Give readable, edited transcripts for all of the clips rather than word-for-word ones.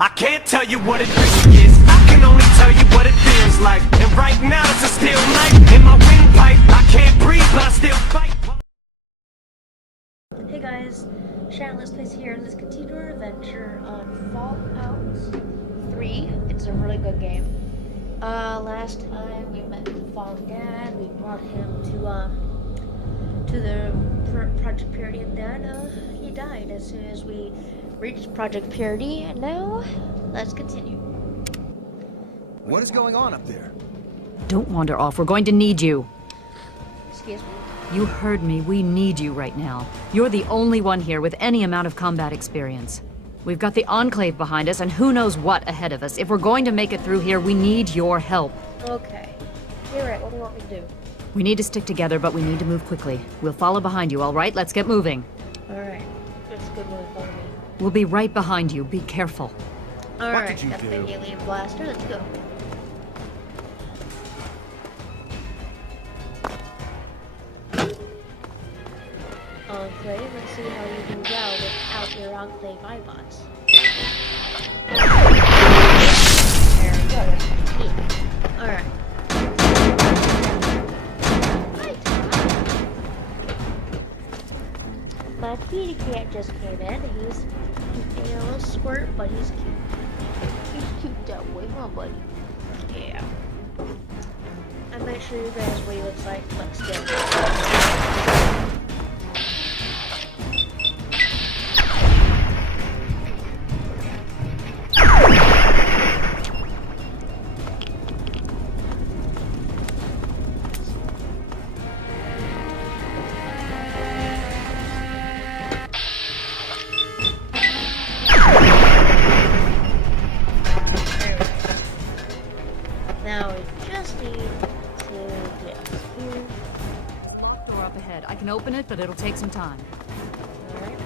I can't tell you what it really is. I can only tell you what it feels like. And right now it's a still night in my windpipe. I can't breathe, but I still fight. Hey guys, Shannon, let's play here. Let's continue our adventure on Fallout 3. It's a really good game. Last time we met the Fallen Dad. We brought him to the Project Purity, and then he died as soon as we reached Project Purity. And now, let's continue. What is going on up there? Don't wander off. We're going to need you. Excuse me? You heard me. We need you right now. You're the only one here with any amount of combat experience. We've got the Enclave behind us, and who knows what ahead of us. If we're going to make it through here, we need your help. Okay. You're right. What do you want me to do? We need to stick together, but we need to move quickly. We'll follow behind you, all right? Let's get moving. Alright. That's a good one for me. We'll be right behind you. Be careful. Alright, did you got do? the alien blaster. Let's go. Enclave, let's see how you do well without your Enclave iBots. There we go. Yeah. Alright. Hi, Tom. My kitty cat just came in. He's a little squirt, but he's cute. He's cute that way, huh, buddy? Yeah. I'm not sure you guys what he looks like, but still. Now we just need to get here. Door up ahead. I can open it, but it'll take some time. Alright.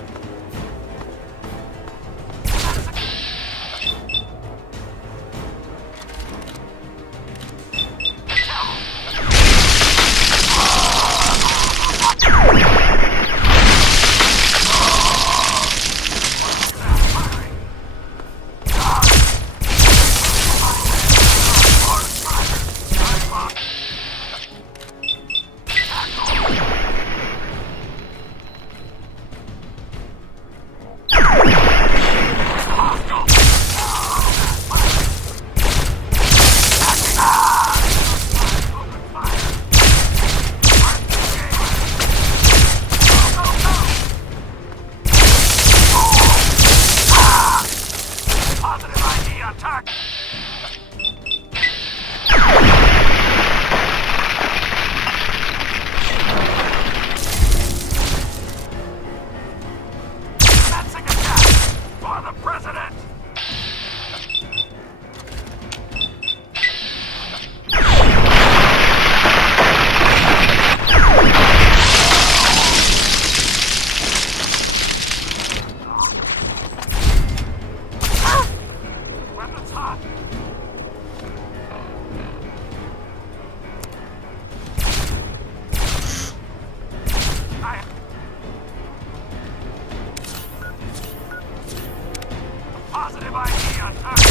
Positive ID on target.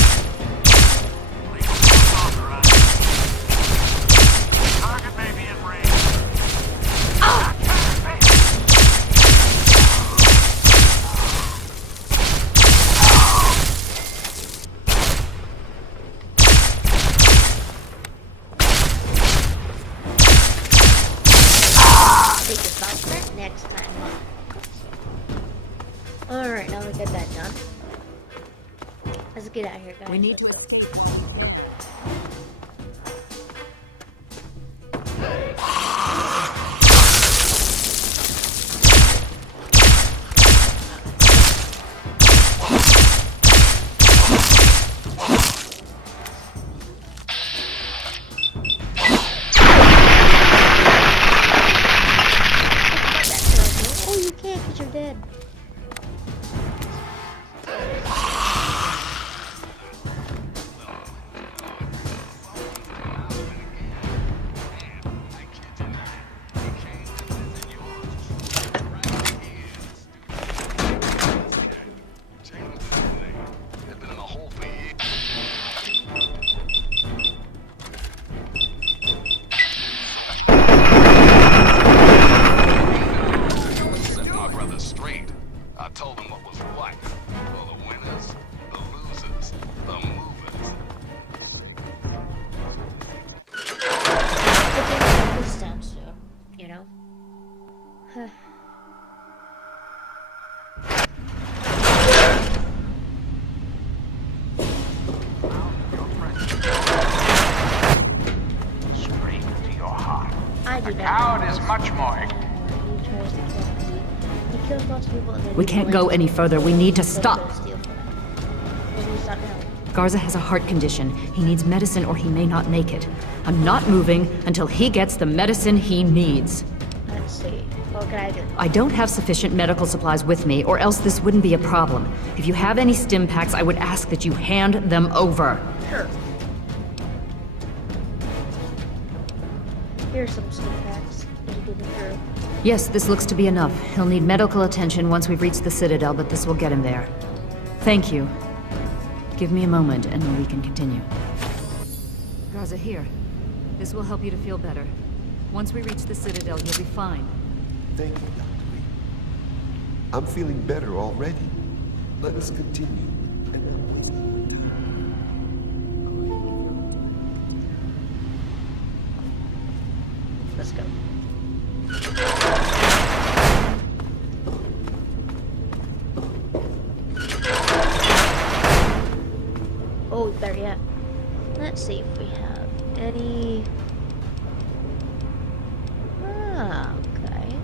Legal authorized. Target may be in range. Think about that next time, huh? Alright, now we get that done. Let's get out of here, guys. We need Let's to... go. Oh, you can't because you're dead. We can't go any further. We need to stop. Steal from it. When we stop now. Garza has a heart condition. He needs medicine or he may not make it. I'm not moving until he gets the medicine he needs. Let's see. What can I do? I don't have sufficient medical supplies with me, or else this wouldn't be a problem. If you have any stim packs, I would ask that you hand them over. Sure. Here's some stim packs. Just give them through. Yes, this looks to be enough. He'll need medical attention once we've reached the Citadel, but this will get him there. Thank you. Give me a moment, and we can continue. Garza, here. This will help you to feel better. Once we reach the Citadel, you'll be fine. Thank you, Dr. Lee. I'm feeling better already. Let us continue and not waste any time. Let's go. Oh, better yet. Let's see if we have any. Ah, okay.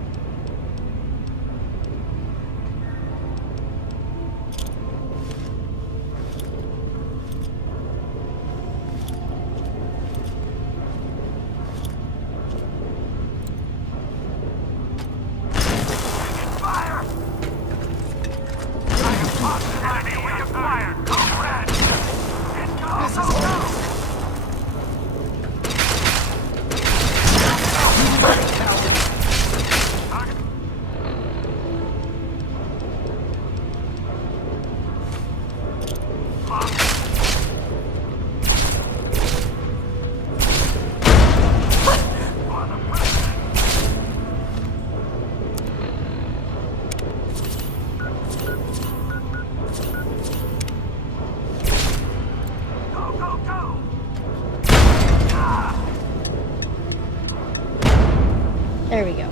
There we go.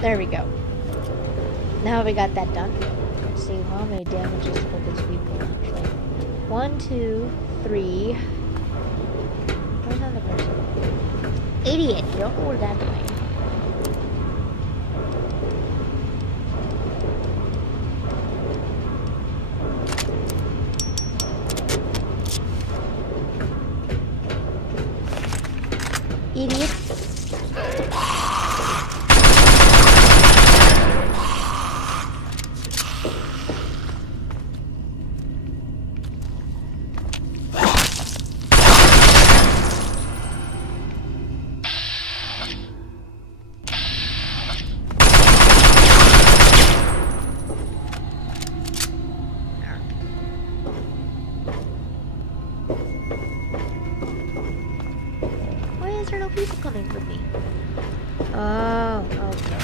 There we go. Now we got that done. Let's see how many damages for these people actually. 1, 2, 3. Where's the other person? 88. You don't roll that way. Idiot. Why is there no people coming with me? Oh, okay.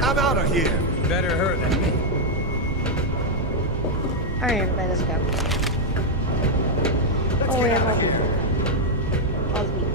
I'm out of here. Better her than me. Alright, everybody, let's go. Oh, we have more people. All the people.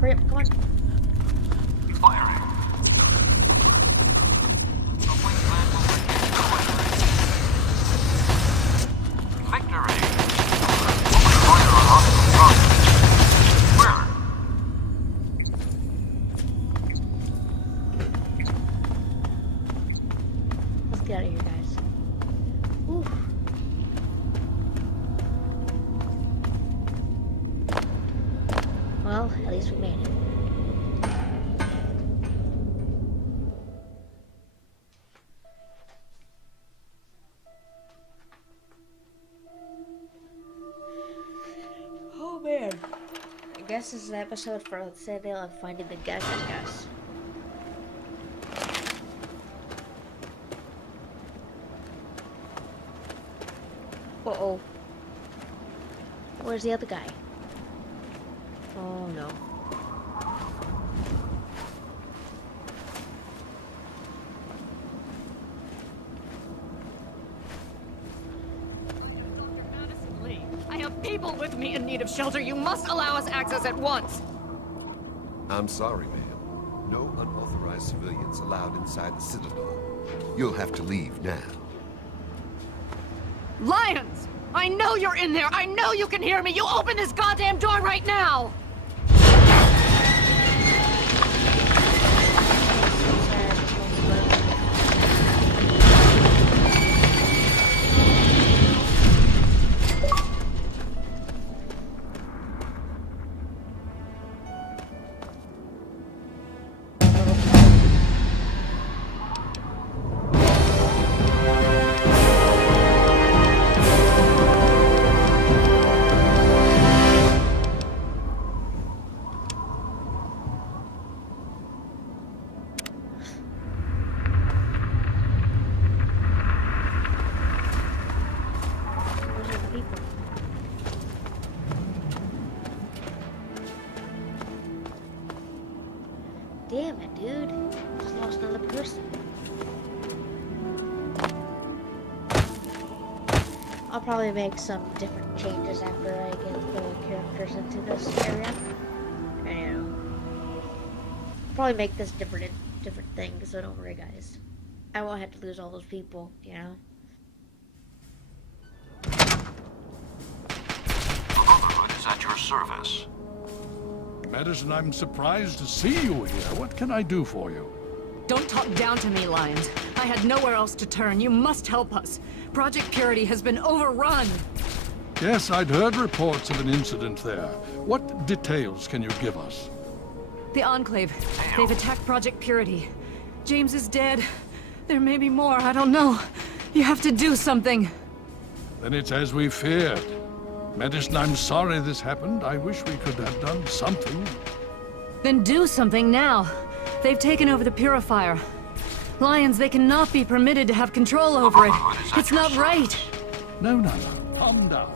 Hurry up, come on. Firing. Victory. Where? Let's get out of here, guys. Oof. Well, at least we made it. Oh man. I guess this is an episode for Citadel and finding the gas, I guess. Uh-oh. Where's the other guy? Oh no. I have people with me in need of shelter. You must allow us access at once. I'm sorry, ma'am. No unauthorized civilians allowed inside the Citadel. You'll have to leave now. Lions! I know you're in there! I know you can hear me! You open this goddamn door right now! Damn it, dude. Just lost another person. I'll probably make some different changes after I get the characters into this area. And, you know, probably make this different things, so don't worry, guys. I won't have to lose all those people, you know? The Brotherhood is at your service. Madison, I'm surprised to see you here. What can I do for you? Don't talk down to me, Lions. I had nowhere else to turn. You must help us. Project Purity has been overrun. Yes, I'd heard reports of an incident there. What details can you give us? The Enclave. They've attacked Project Purity. James is dead. There may be more. I don't know. You have to do something. Then it's as we feared. Madison, I'm sorry this happened. I wish we could have done something. Then do something now. They've taken over the Purifier. Lions, they cannot be permitted to have control over it. It's not right. No. Calm down.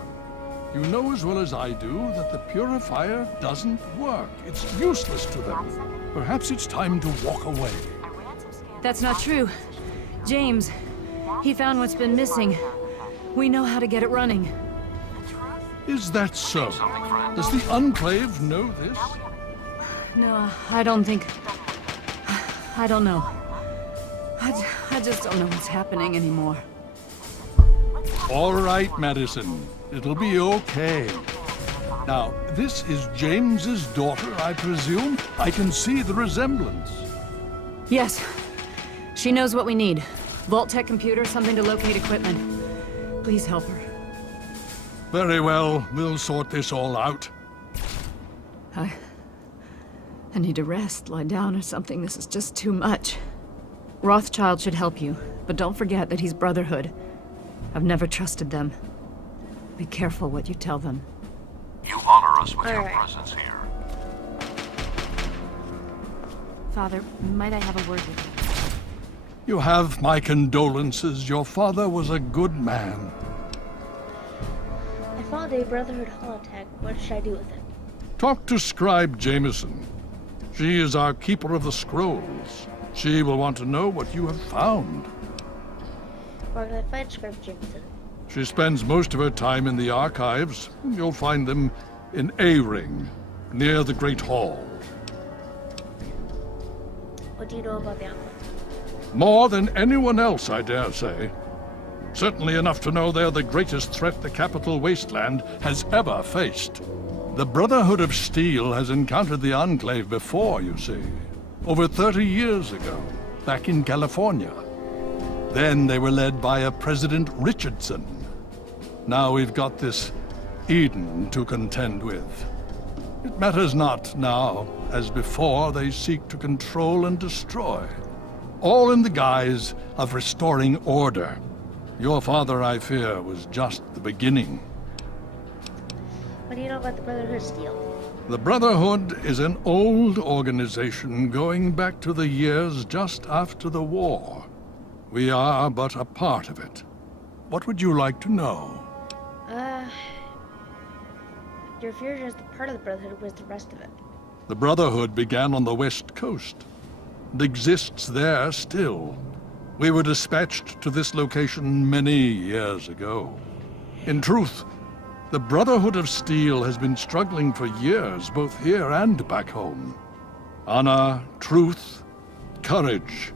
You know as well as I do that the Purifier doesn't work. It's useless to them. Perhaps it's time to walk away. That's not true. James, he found what's been missing. We know how to get it running. Is that so? Does the Enclave know this? No, I don't think... I don't know. I just don't know what's happening anymore. All right, Madison. It'll be okay. Now, this is James's daughter, I presume? I can see the resemblance. Yes. She knows what we need. Vault-Tec computer, something to locate equipment. Please help her. Very well. We'll sort this all out. I need to rest, lie down or something. This is just too much. Rothschild should help you, but don't forget that he's Brotherhood. I've never trusted them. Be careful what you tell them. You honor us with your All right. presence here. Father, might I have a word with you? You have my condolences. Your father was a good man. I found a Brotherhood holotac. What should I do with it? Talk to Scribe Jameson. She is our keeper of the scrolls. She will want to know what you have found. Where can I find Scribe Jameson? She spends most of her time in the archives. You'll find them in A-Ring. near the Great Hall. What do you know about the Enclave? More than anyone else, I dare say. Certainly enough to know they're the greatest threat the capital wasteland has ever faced. The Brotherhood of Steel has encountered the Enclave before, you see. Over 30 years ago, back in California. Then they were led by a President Richardson. Now we've got this Eden to contend with. It matters not now, as before they seek to control and destroy. All in the guise of restoring order. Your father, I fear, was just the beginning. What do you know about the Brotherhood of Steel? The Brotherhood is an old organization going back to the years just after the war. We are but a part of it. What would you like to know? Your fear is the part of the Brotherhood was the rest of it. The Brotherhood began on the West Coast. It exists there still. We were dispatched to this location many years ago. In truth, the Brotherhood of Steel has been struggling for years, both here and back home. Honor, truth, courage.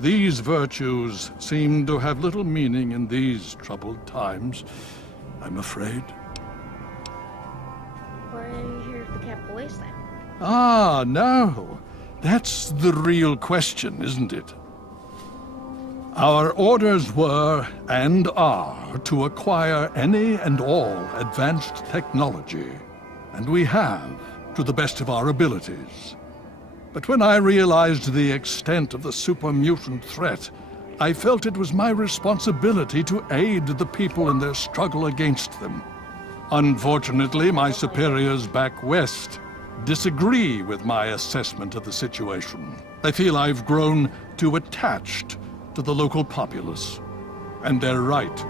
These virtues seem to have little meaning in these troubled times, I'm afraid. Why are you here at the capital wasteland? Ah, no. That's the real question, isn't it? Our orders were, and are, to acquire any and all advanced technology. And we have, to the best of our abilities. But when I realized the extent of the super mutant threat, I felt it was my responsibility to aid the people in their struggle against them. Unfortunately, my superiors back west disagree with my assessment of the situation. They feel I've grown too attached to the local populace. And they're right.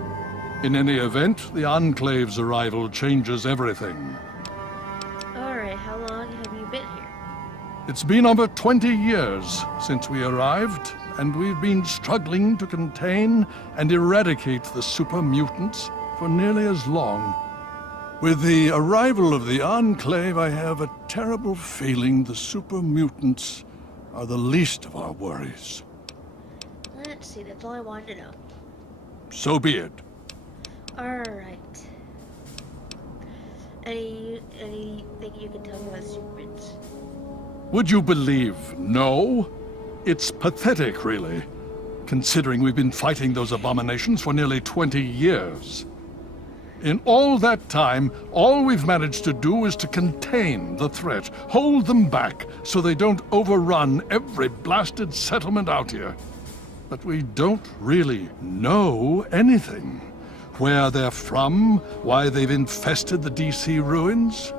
In any event, the Enclave's arrival changes everything. Alright, how long have you been here? It's been over 20 years since we arrived, and we've been struggling to contain and eradicate the super mutants for nearly as long. With the arrival of the Enclave, I have a terrible feeling the super mutants are the least of our worries. Let's see, that's all I wanted to know. So be it. Alright. Anything you can tell me about supermutants? Would you believe no? It's pathetic, really, considering we've been fighting those abominations for nearly 20 years. In all that time, all we've managed to do is to contain the threat, hold them back so they don't overrun every blasted settlement out here. But we don't really know anything. Where they're from, why they've infested the DC ruins.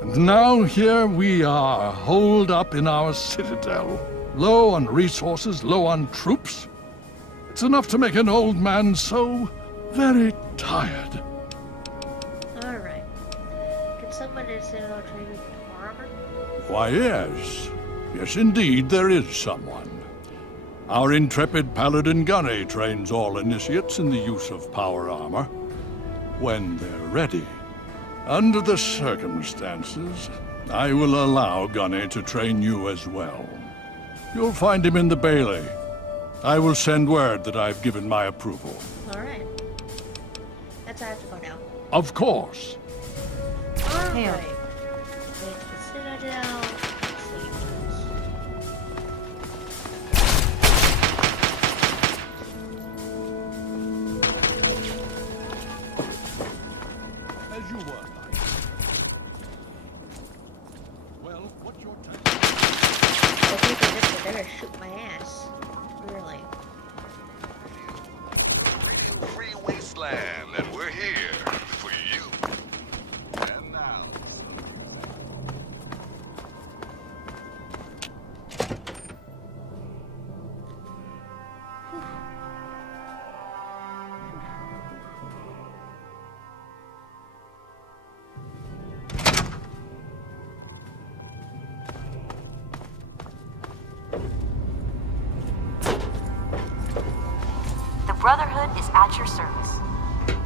And now here we are, holed up in our Citadel. Low on resources, low on troops. It's enough to make an old man so very tired. Alright. Can someone in Citadel train me for armor? Why, yes. Yes, indeed, there is someone. Our intrepid Paladin Gunny trains all initiates in the use of power armor. When they're ready. Under the circumstances, I will allow Gunny to train you as well. You'll find him in the Bailey. I will send word that I've given my approval. Alright. That's I have to go now. Of course. Alright. Hey, Wait, the Citadel. As you were, Knight. Well, what's your take? I think they're gonna shoot my ass. Really. Radio-free wasteland, and we're here for you. And now, The Brotherhood is at your service.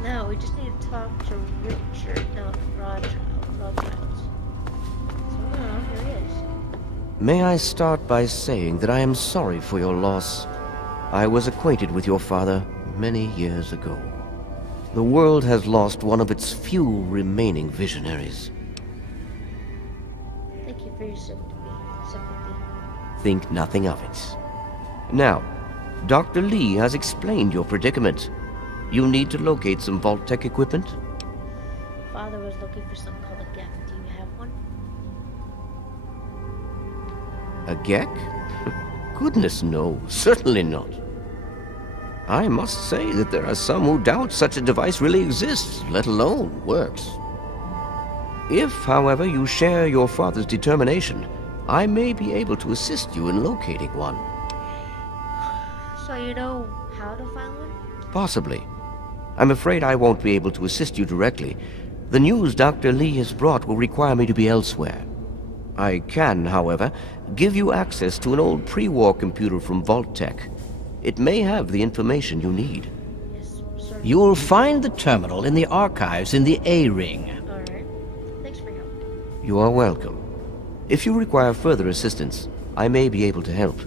No, we just need to talk to Richard, no, Roger. May I start by saying that I am sorry for your loss. I was acquainted with your father many years ago. The world has lost one of its few remaining visionaries. Thank you for your sympathy. Think nothing of it. Now, Dr. Lee has explained your predicament. You need to locate some Vault-Tec equipment. Father was looking for something called a gap. Do you have one? A GEC? Goodness no, certainly not. I must say that there are some who doubt such a device really exists, let alone works. If, however, you share your father's determination, I may be able to assist you in locating one. So you know how to find one? Possibly. I'm afraid I won't be able to assist you directly. The news Dr. Lee has brought will require me to be elsewhere. I can, however, give you access to an old pre-war computer from Vault-Tec. It may have the information you need. Yes, sir. You'll find the terminal in the archives in the A-Ring. Alright. Thanks for your help. You are welcome. If you require further assistance, I may be able to help.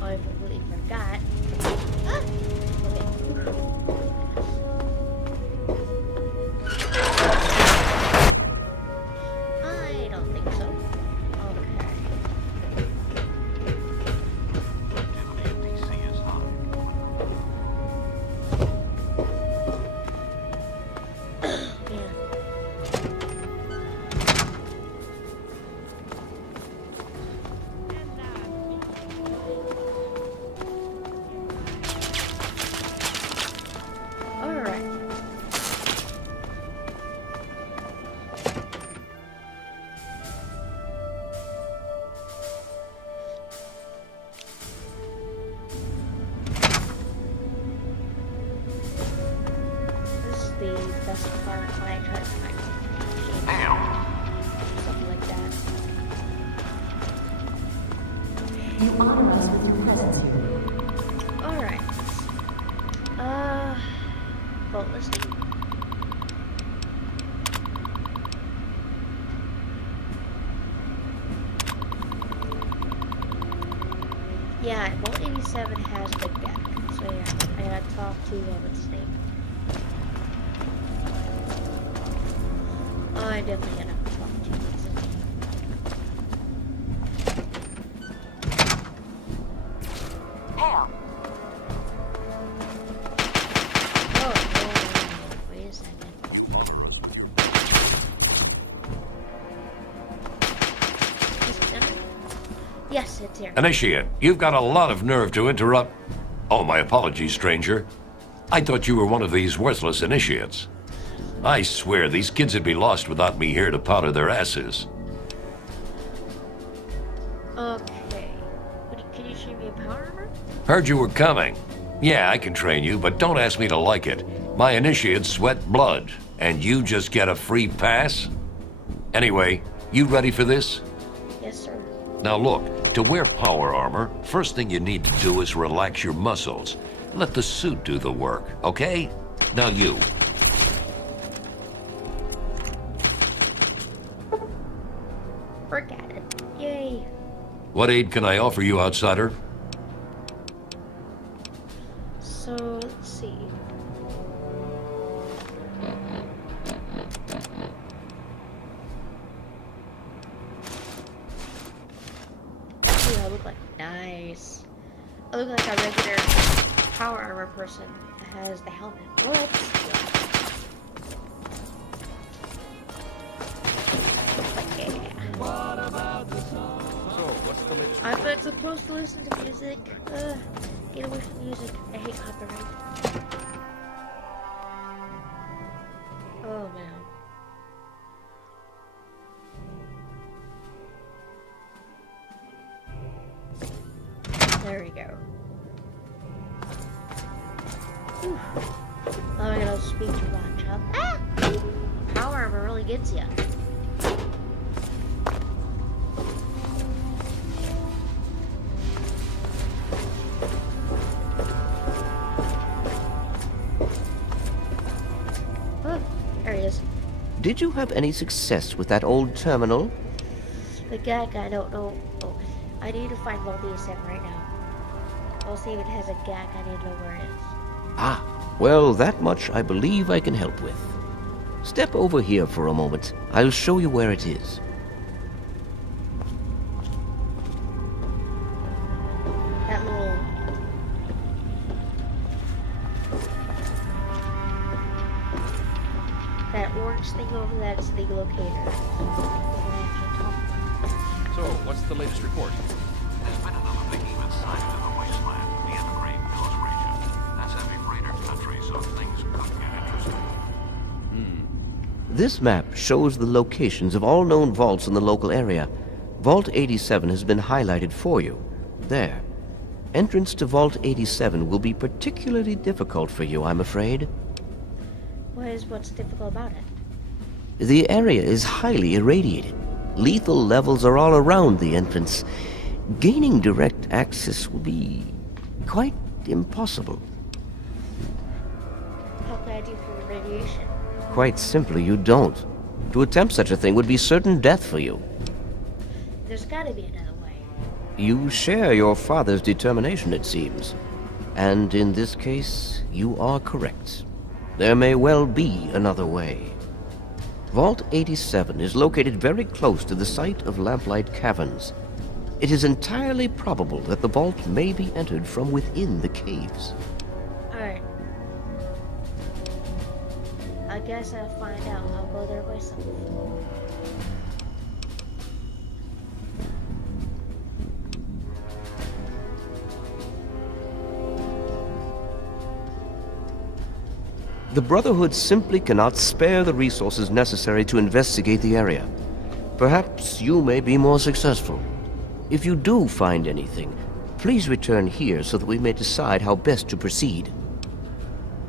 I completely forgot. Ah! Okay. I don't think so. Okay. Yeah. Alright. This is the best part when I try to find something like that. You honor us with your presence here. Alright. Vault listing. Yeah, Vault 87 has the gap. So yeah, I gotta talk to what's his name. I definitely gotta talk to what's his name. Hail. Oh, no, wait a second. Is it done? Yes, it's here. Initiate, you've got a lot of nerve to interrupt. Oh, my apologies, stranger. I thought you were one of these worthless initiates. I swear these kids would be lost without me here to powder their asses. Okay. Can you show me a power armor? Heard you were coming. Yeah, I can train you, but don't ask me to like it. My initiates sweat blood, and you just get a free pass? Anyway, you ready for this? Yes, sir. Now look, to wear power armor, first thing you need to do is relax your muscles. Let the suit do the work, okay? Now you. Work at it. Yay. What aid can I offer you, outsider? So, let's see. Ooh, I look like nice. I look like a regular power armor person that has the helmet. What? Yeah. I'm not supposed to listen to music. Get away from music. I hate copyright. Oh man. There we go. Whew. Now I gotta speak to Ron Chop. Ah! Power armor really gets ya. did you have any success with that old terminal? The GAC, I don't know. Oh, I need to find Vault 87 right now. I'll see if it has a GAC. I need to know where it is. Ah, well, that much I believe I can help with. Step over here for a moment. I'll show you where it is. That little... That orange thing over that's the locator. So, what's the latest report? There's been another behemoth sighted in the wasteland, the Evergreen Coast region. That's heavy freighter country, so things could get interesting. This map shows the locations of all known vaults in the local area. Vault 87 has been highlighted for you. There. Entrance to Vault 87 will be particularly difficult for you, I'm afraid. What's difficult about it? The area is highly irradiated. Lethal levels are all around the entrance. Gaining direct access will be quite impossible. How can I do through the radiation? Quite simply, you don't. To attempt such a thing would be certain death for you. There's gotta be another way. You share your father's determination, it seems. And in this case, you are correct. There may well be another way. Vault 87 is located very close to the site of Lamplight Caverns. It is entirely probable that the vault may be entered from within the caves. Alright. I guess I'll find out. I'll go there myself. The Brotherhood simply cannot spare the resources necessary to investigate the area. Perhaps you may be more successful. If you do find anything, please return here so that we may decide how best to proceed.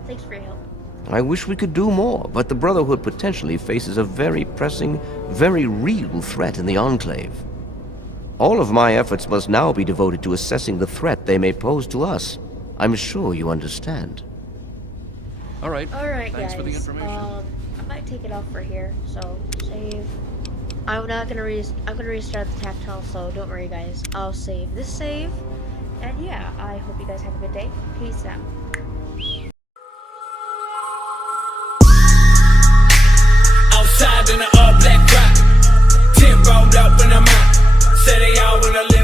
Thanks for your help. I wish we could do more, but the Brotherhood potentially faces a very pressing, very real threat in the Enclave. All of my efforts must now be devoted to assessing the threat they may pose to us. I'm sure you understand. All right. Alright, Thanks guys. for the information. I might take it off for here. So save. I'm gonna restart the tactile. So don't worry, guys. I'll save this save. And yeah, I hope you guys have a good day. Peace out. Outside in the all black rock, 10 rolled up when I'm out. Say they all wanna live.